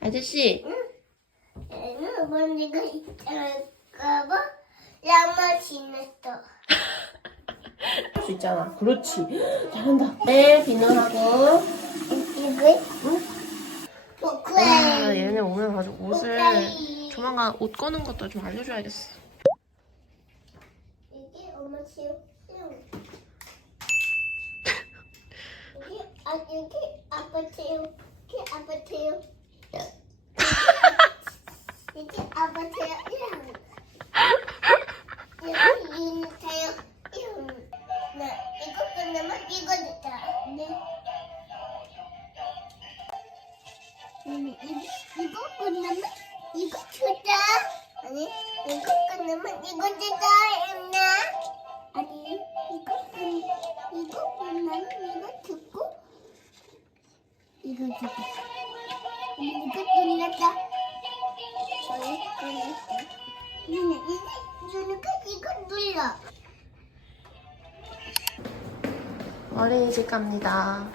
아저씨, 애는 먼지가 있을까봐 양말 신었어. 할수 있잖아. 그렇지. 잘한다. 네, 비누하고. 이거? 포크레인. 와, 얘네 오늘 가지고 옷을. 조만간 옷 꺼는 것도 좀 알려줘야겠어. 이게 엄마 체육. 이게 아 여기 아빠 체육. 이게 아빠 체육. 이게 어린이집 갑니다.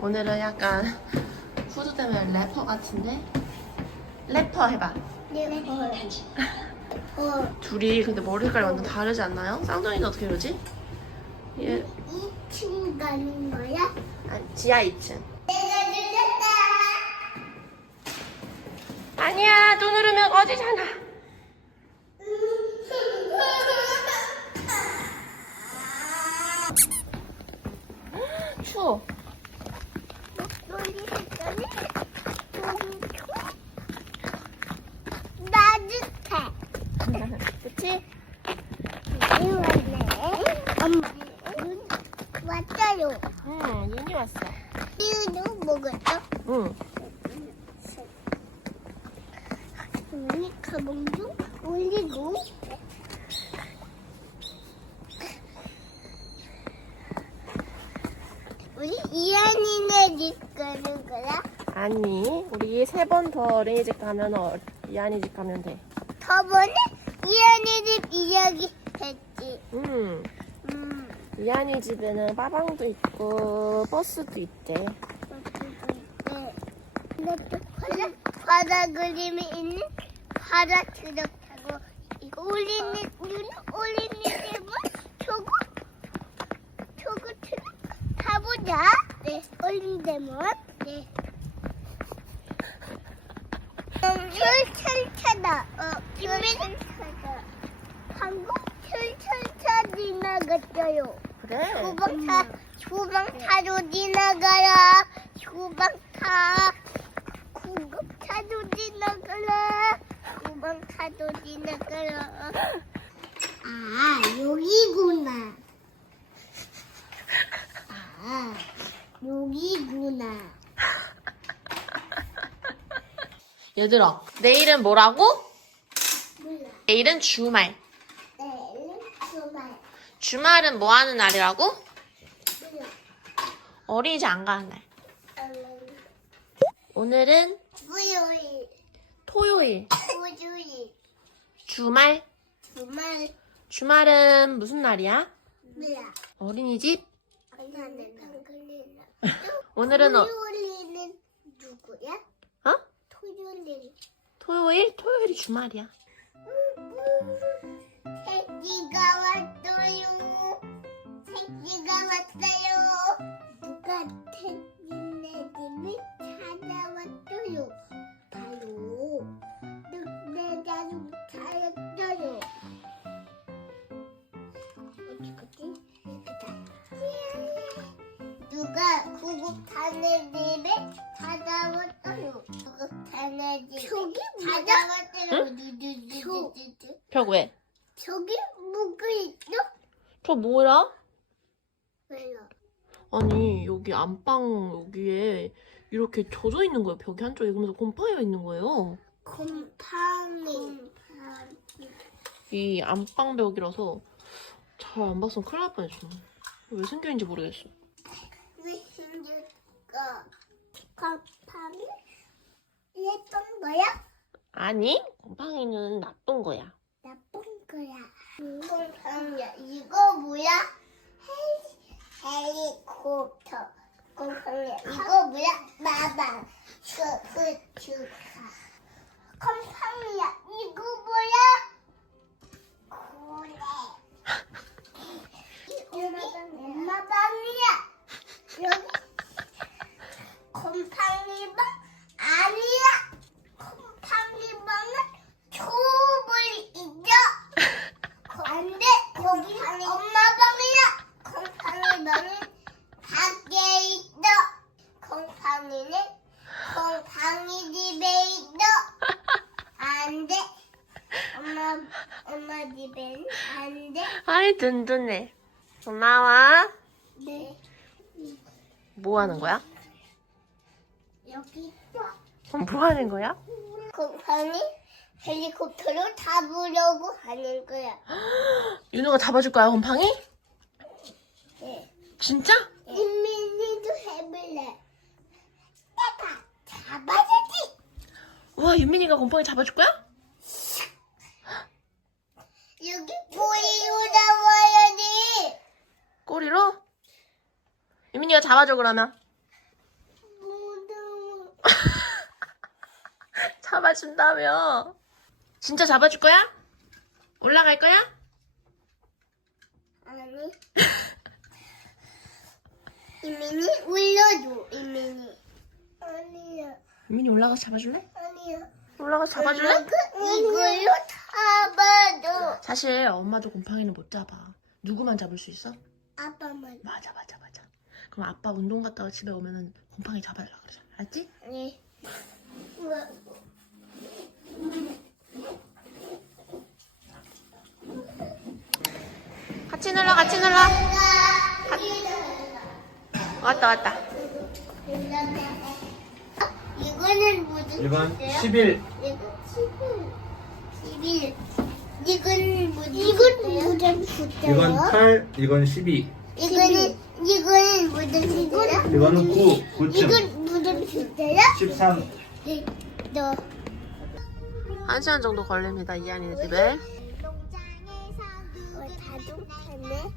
오늘은 약간 후드 때문에 래퍼 같은데? 래퍼 해봐. 네, 어, 둘이 근데 머리 색깔이 완전 다르지 않나요? 쌍둥이는 어떻게 이러지? 얘, 2층 가는 거야? 아, 지하 2층. 내가 눌렀다. 아니야, 또 누르면 어디잖아. 추워. 놀이 했더니 따뜻해. 그치? 이왔네. 엄마. 왔어요. 응, 윤이 왔어. 이유도 먹었어? 응. 우리 가방도 올리고. 우리 가는 거야? 아니, 우리 세 번 더 어린이집 가면 어, 이한이 집 가면 돼. 저번에 이한이 집 이야기 했지. 응. 음. 이한이 집에는 빠방도 있고 버스도 있대. 근데 또 바다, 바다 그림이 있는 바다 트럭 타고 올리는 눈 올리는 데만 저거 저거 트럭 타보자. 데만. 네. 철철차다. 어, 철철차다. 방금 철철차 지나갔어요. 그래? 소방차, 소방차도 지나가라. 소방차, 구급차도 지나가라. 소방차도 지나가라. 아, 여기구나. 아, 여기구나. 얘들아, 내일은 뭐라고? 몰라. 내일은 주말. 네, 정말 주말은 뭐 하는 날이라고? 몰라. 어린이집 안 가는 날. 음, 오늘은 토요일, 토요일. 토요일, 주말. 주말, 주말은 무슨 날이야? 몰라. 어린이집? 안 걸릴라. 오늘은 어, 토요일은 누구야? 어? 토요일. 토요일? 토요일이 주말이야. 새끼가 왔어요. 새끼가 왔어요. 누가 새끼네 집을 찾아왔어요. 바로 찾았어요. 어디 갔지? 여기다. 누가 왜요? 아니, 여기 안방 여기에 이렇게 젖어 있는 거예요. 벽이 한쪽에. 그러면서 곰팡이가 있는 거예요. 곰팡이. 이 안방 벽이라서 잘 안 봤으면 큰일 날 뻔했어. 왜 생겨있는지 모르겠어. 왜 힘들까? 곰팡이? 예쁜 거야? 아니, 곰팡이는 나쁜 거야. 나쁜 거야. 곰팡이야. 이거 뭐야? 헬리, 헬리콥터. 곰팡이야. 이거 뭐야? 슈프 슈카. 곰팡이야. 이거 뭐야? 고래. 여기 엄마 방이야. 여기 곰팡이 방 아니야. 곰팡이 방은 초벌이 있죠. 안돼 거기 엄마 방이야. 곰팡이 방은 밖에 있어. 곰팡이는 곰팡이 집에 있어. 안 돼. 엄마 엄마 집에는 안 돼. 아이 든든해. 고마워. 네 뭐 하는 거야? 여기 있어. 그럼 뭐 하는 거야? 곰팡이 헬리콥터로 잡으려고 하는 거야. 윤우가 잡아줄 거야 곰팡이? 네. 진짜? 민민이도 해볼래. 내가 잡아야지. 우와 윤민이가 곰팡이 잡아줄 거야? 여기 보이로 나와야지. 꼬리로? 윤민이가 잡아줘 그러면. 무더워. 잡아준다며. 진짜 잡아줄 거야? 올라갈 거야? 아니. 이민이 올려줘. 이민이. 아니야. 윤민이 올라가서 잡아줄래? 아니야. 올라가서 잡아줄래? 이걸로 잡아줘. 사실 엄마도 곰팡이는 못 잡아. 누구만 잡을 수 있어? 아빠만. 맞아 맞아 맞아. 그럼 아빠 운동 갔다가 집에 오면은 곰팡이 잡아달라 그러잖아. 알지? 네. 우와. 같이 눌러 같이 눌러. 왔다 왔다. 이거는 무슨 1번 뜻이에요? 11 이거 11. 11. 이건 무슨 이건 무슨? 이건 8 이건 12 이거는 이거는 무슨 숫자야? 이거는 9 9층 이건 무슨 숫자야? 13 네. 너. 한 시간 정도 걸립니다 이한이 집에. 어, 자동차네.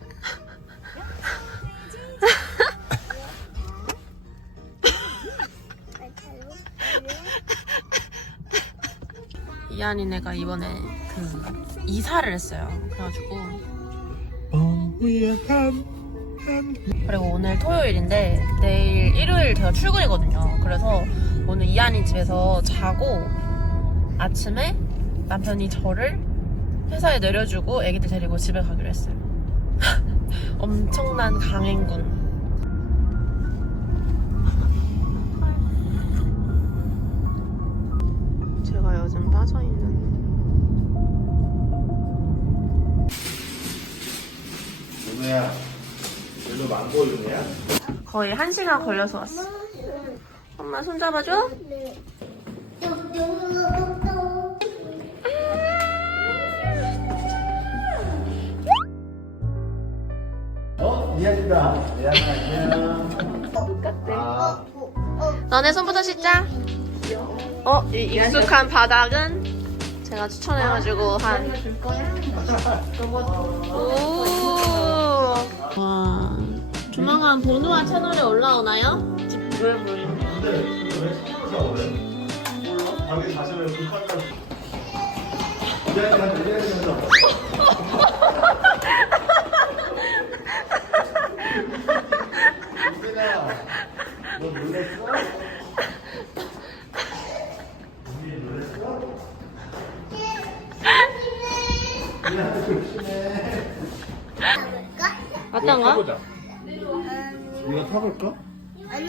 이한이네가 이번에 그 이사를 했어요. 그래가지고 그리고 오늘 토요일인데 내일 일요일 제가 출근이거든요. 그래서 오늘 이한이 집에서 자고 아침에 남편이 저를 회사에 내려주고 애기들 데리고 집에 가기로 했어요. 엄청난 강행군. 거의 한 시간 걸려서 왔어. 엄마 손 잡아줘? 네. 어? 미안이다 미안아 안녕 아, 너네 손부터 씻자. 어, 이 익숙한 바닥은 제가 추천해가지고 한. 오. 와. 조만간 보누아 채널에 올라오나요? 근데 왜 시켜서 오래? 몰라 자기 자신을 너 놀랬어? 조심해? 어떤 거? 타보자 이거 타볼까? 아니.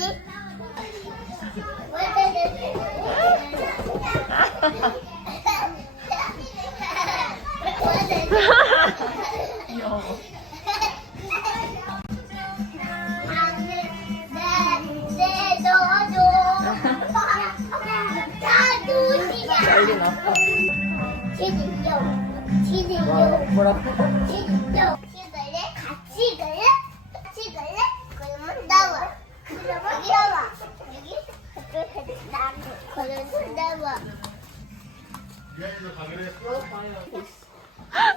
난리 났어. 뭐라고? 찍을래? 같이 갈래? 같이 갈래? 그러면 나와. 그러면 나와. 여기 그쪽에 나 그러면 나와. 미안이도 가기로 했어?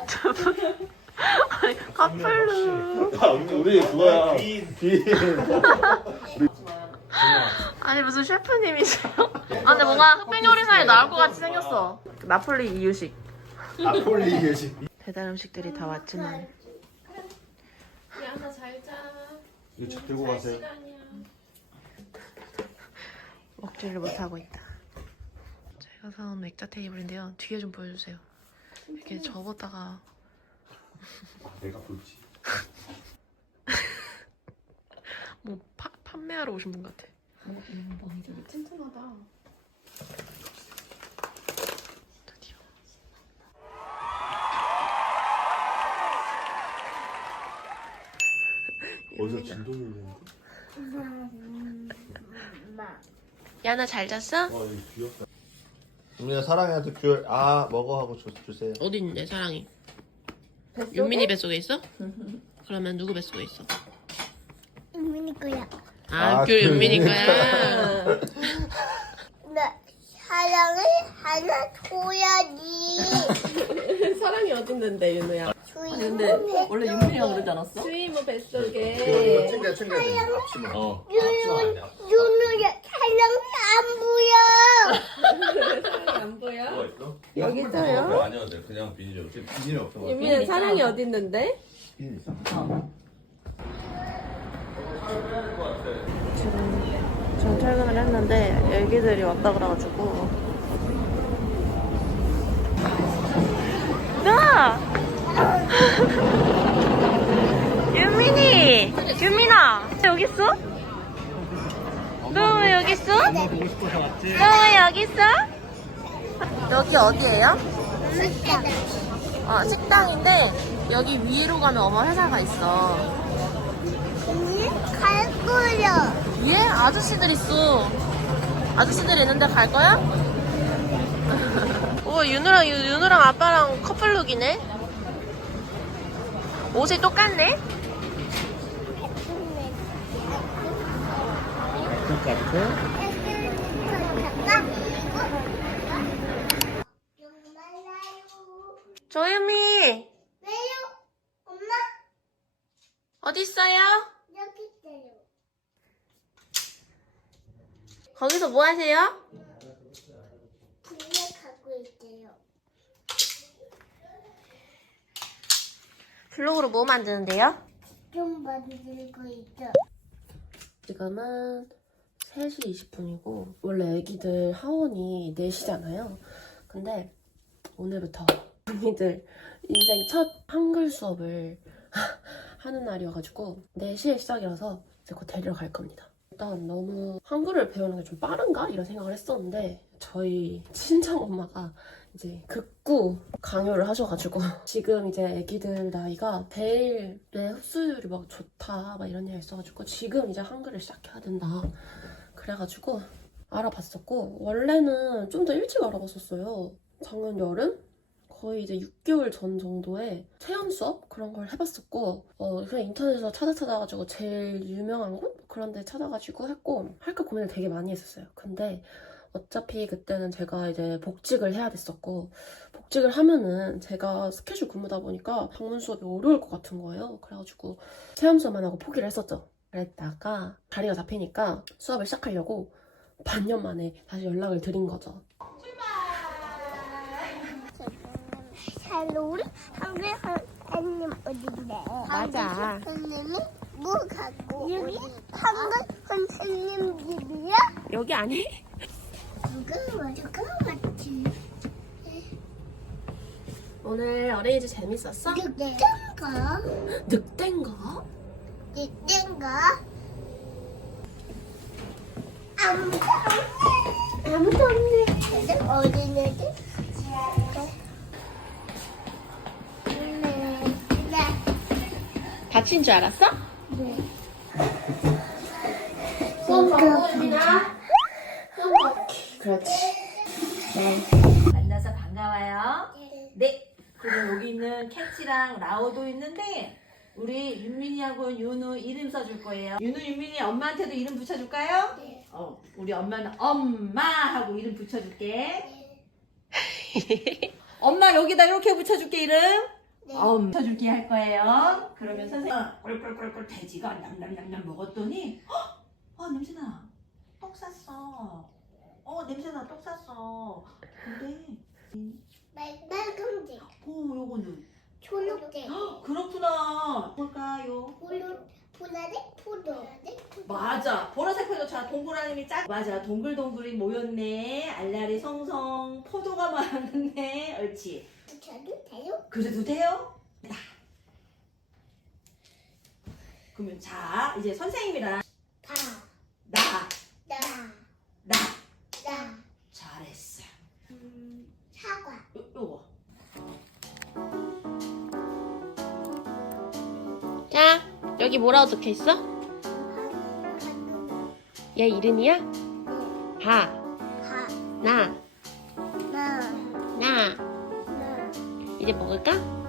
저분. 아니, 카펠루. 아, 우리 그거야. 빈. 아니 무슨 셰프님이세요? 아 근데 뭔가 흑백 요리사에 나올 것 같이 생겼어. 나폴리 이유식. 나폴리 예식. 배달 음식들이 다 왔지만 이거 책 들고 가세요. 먹지를 못하고 있다. 제가 사온 맥자 테이블인데요. 뒤에 좀 보여주세요. 이렇게 접었다가 내가 볼지. 뭐 파, 판매하러 오신 분 같아. 드디어. 어디서 진동이 울리는데? 야나 잘 잤어? 와 여기 귀엽다. 우리가 사랑이한테 귤, 아 먹어 하고 주, 주세요. 어디 있는데 사랑이? 윤민이 뱃속에 있어? 그러면 누구 뱃속에 있어? 민이 거야. 아, 아, 귤 윤민이 그러니까. 거야. 나 사랑을 하나 줘야지. 사랑이 어딨는데 윤우야? 근데 원래 윤민이가 그러지 않았어? 스위머 이거 뱃속에 챙겨 챙겨 돼. 앞치마. 어. 윤우야 사랑이 안 보여. 안 보여? 뭐가 있어? 여기 있어요? 아니야, 돼. 그냥. 비닐이 없어. 윤민이 사랑이 어딨는데? 비닐 있어. 지금 퇴근을 했는데 애기들이 왔다 그래가지고 나 윤민이 윤민아 여기 있어? 너왜 여기 있어? 너왜 여기 있어? 여기 어디예요? 어, 식당인데 여기 위로 가면 엄마 회사가 있어. 언니 갈 거야. 위에 아저씨들 있어. 아저씨들 있는데 갈 거야? 오, 윤우랑, 윤- 윤우랑 아빠랑 커플룩이네? 옷이 똑같네? 조유미, 왜요? 엄마 어딨어요? 여기 있어요. 거기서 뭐 하세요? 집에 가고 있어요. 블록으로 뭐 만드는데요? 좀 만들고 있어. 지금은 3시 20분이고 원래 애기들 하원이 4시잖아요. 근데 오늘부터 언니들 인생 첫 한글 수업을 하는 날이어가지고 4시에 시작이라서 이제 곧 데리러 갈 겁니다. 일단 너무 한글을 배우는 게 좀 빠른가? 이런 생각을 했었는데 저희 친정 엄마가 이제 극구 강요를 하셔가지고 지금 이제 애기들 나이가 제일 뇌 흡수율이 막 좋다 막 이런 얘기가 있어가지고 지금 이제 한글을 시작해야 된다. 그래가지고 알아봤었고 원래는 좀 더 일찍 알아봤었어요. 작년 여름? 거의 이제 6개월 전 정도에 체험 수업 그런 걸 해봤었고 어 그냥 인터넷에서 찾아 찾아가지고 제일 유명한 곳? 그런 데 찾아가지고 했고 할까 고민을 되게 많이 했었어요. 근데 어차피 그때는 제가 이제 복직을 해야 됐었고 복직을 하면은 제가 스케줄 근무다 보니까 방문 수업이 어려울 것 같은 거예요. 그래가지고 체험 수업만 하고 포기를 했었죠. 그랬다가 자리가 잡히니까 수업을 시작하려고 반년 만에 다시 연락을 드린 거죠. 한글 선생님 어딘데? 맞아. 선생님이 뭐 갖고 여기 한글 선생님 집이야? 여기 아니? 오늘 어린이집 재밌었어? 늑대인가? 늑대인가? 늑대인가? 아무도 없네. 아무도 없네. 네. 네. 다친 줄 알았어? 그렇지. 만나서 반가워요. 네. 그리고 여기 있는 캣이랑 라오도 있는데 우리 윤민이하고 윤우 이름 써줄 거예요. 윤우, 윤민이 엄마한테도 이름 붙여줄까요? 네. 어, 우리 엄마는 엄마 하고 이름 붙여줄게. 엄마 여기다 이렇게 붙여줄게 이름. 네. 엄 붙여줄게 할 거예요. 그러면 선생님 꿀꿀꿀꿀 돼지가 냠냠냠냠 먹었더니 헉! 아 냄새나. 어, 똑 쌌어. 어 냄새나 똑 쌌어. 근데 말 빨간색, 오 요거는 초록색, 헉, 그렇구나. 뭘까요? 보라 보라색, 포도색, 맞아. 보라색 포도 자 동그라미 짝. 맞아. 동글동글이 모였네. 알라리 성성 포도가 많네. 옳지. 붙여도 돼요? 그래도 돼요? 나. 그러면 자 이제 선생님이랑 다, 나 나, 나. 나, 여기 뭐라고 적혀 있어? 얘 이름이야? 바, 하, 나, 나, 나. 나, 이제 먹을까?